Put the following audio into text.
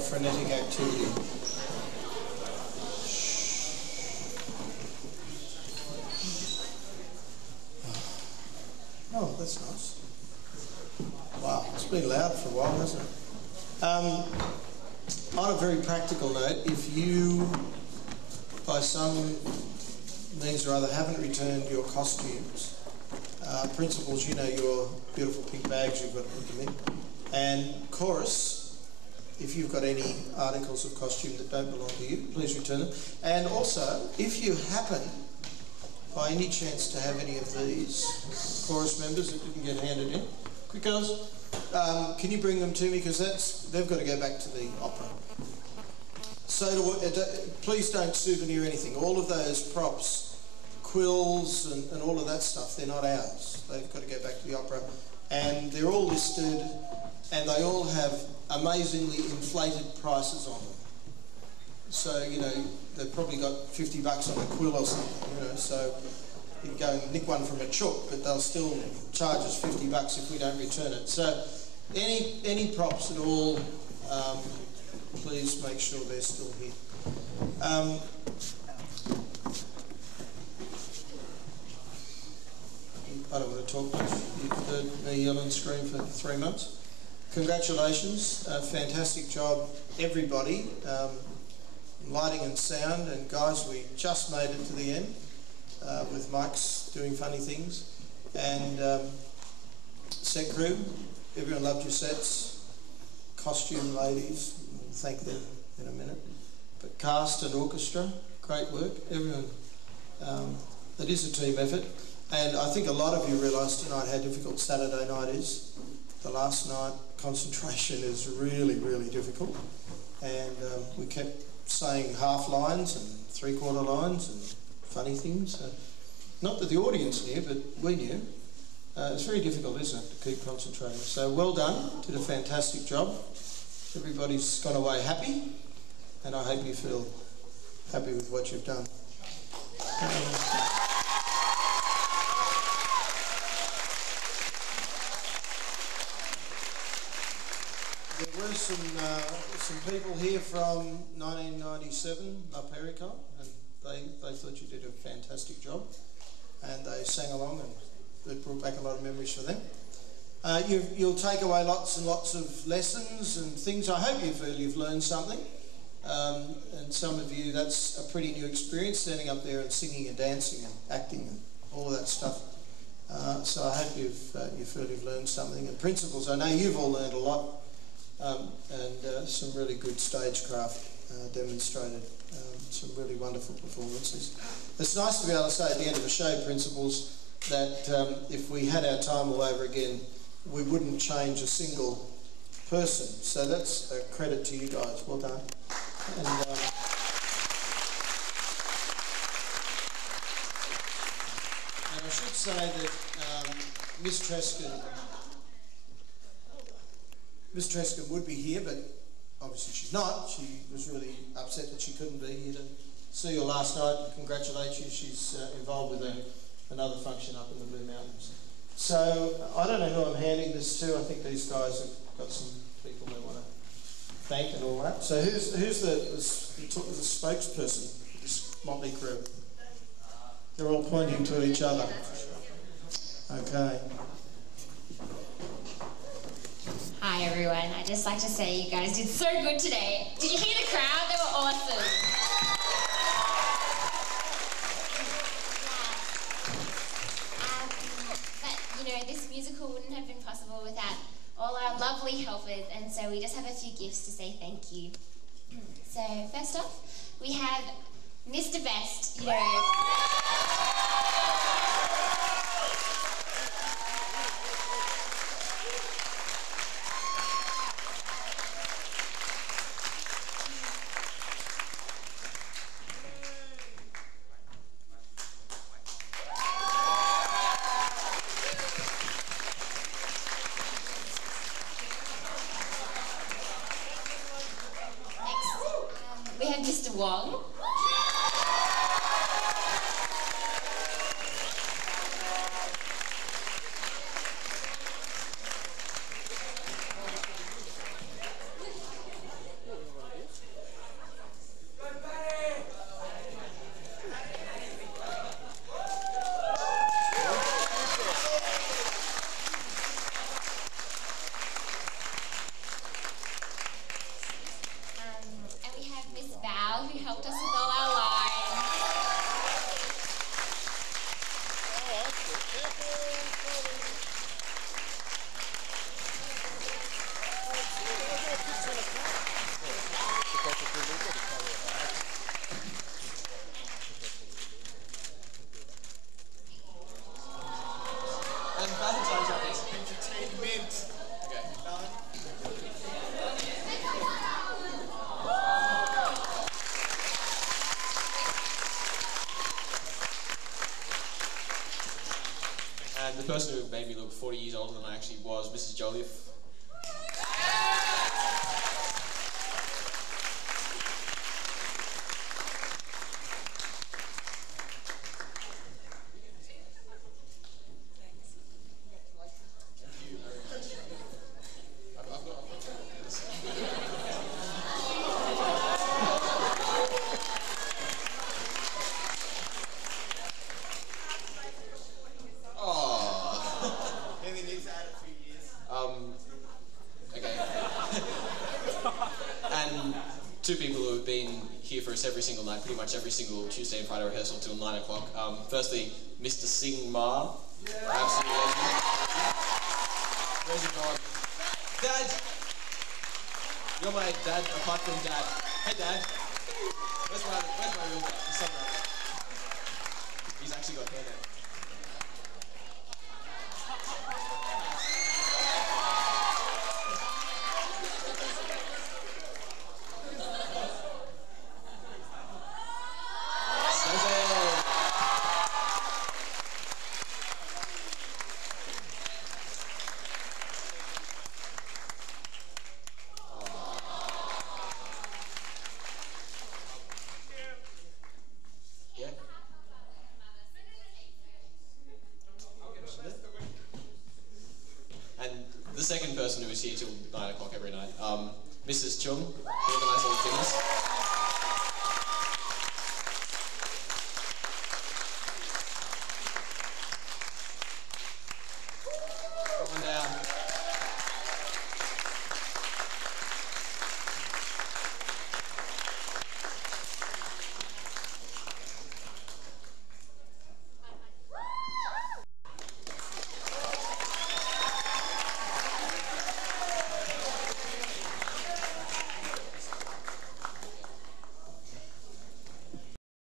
frenetic activity. Oh, that's nice. Wow, it's been loud for a while, hasn't it? On a very practical note, if you, by some means or other, haven't returned your costumes, principals, you know your beautiful pink bags, you've got to put them in. And chorus, if you've got any articles of costume that don't belong to you, please return them. And also, if you happen, by any chance, to have any of these chorus members that didn't get handed in, quick girls, can you bring them to me, because they've got to go back to the opera. So please don't souvenir anything. All of those props, quills and all of that stuff, they're not ours. They've got to go back to the opera. And they're all listed, and they all have amazingly inflated prices on them. So, you know, they've probably got $50 on a quill or something, you know, so you can go and nick one from a chook, but they'll still charge us $50 if we don't return it. So any props at all, please make sure they're still here. I don't want to talk much. You've heard me yell and scream for 3 months. Congratulations, fantastic job, everybody. Lighting and sound, and guys, we just made it to the end with Mike's doing funny things. And set crew, everyone loved your sets. Costume ladies, we'll thank them in a minute. But cast and orchestra, great work, everyone. It is a team effort. And I think a lot of you realised tonight how difficult Saturday night is. The last night, concentration is really, really difficult. And we kept saying half lines and three-quarter lines and funny things. Not that the audience knew, but we knew. It's very difficult, isn't it, to keep concentrating. So well done, did a fantastic job. Everybody's gone away happy, and I hope you feel happy with what you've done. There were some people here from 1997, La Perichole, and they thought you did a fantastic job, and they sang along, and it brought back a lot of memories for them. You'll take away lots and lots of lessons and things. I hope you feel you've learned something, and some of you, that's a pretty new experience, standing up there and singing and dancing and acting and all of that stuff. So I hope you feel you've learned something. And principals, I know you've all learned a lot. And some really good stagecraft demonstrated, some really wonderful performances. It's nice to be able to say at the end of a show, principals, that if we had our time all over again, we wouldn't change a single person. So that's a credit to you guys. Well done. And I should say that Miss Trescott would be here, but obviously she's not. She was really upset that she couldn't be here to see you last night and congratulate you. She's involved with another function up in the Blue Mountains. So I don't know who I'm handing this to. I think these guys have got some people they want to thank and all that. So who's the spokesperson for this motley crew? They're all pointing to each other. Okay. Hi everyone, I'd just like to say you guys did so good today. Did you hear the crowd? They were awesome. But you know, this musical wouldn't have been possible without all our lovely helpers, and so we just have a few gifts to say thank you. So first off, we have Mr. Best, you know. We have Mr. Wong. person who made me look 40 years older than I actually was, Mrs. Joliffe. Okay. And two people who have been here for us every single night, pretty much every single Tuesday and Friday rehearsal till 9 o'clock. Firstly, Mr. Singh Ma. Absolutely. Where's he gone? Dad! You're my dad, apart from Dad. Hey, Dad. Where's my real dad? He's somewhere around. He's actually got hair now. And the second person who is here till 9 o'clock every night, Mrs. Chung, who organises all the dinners.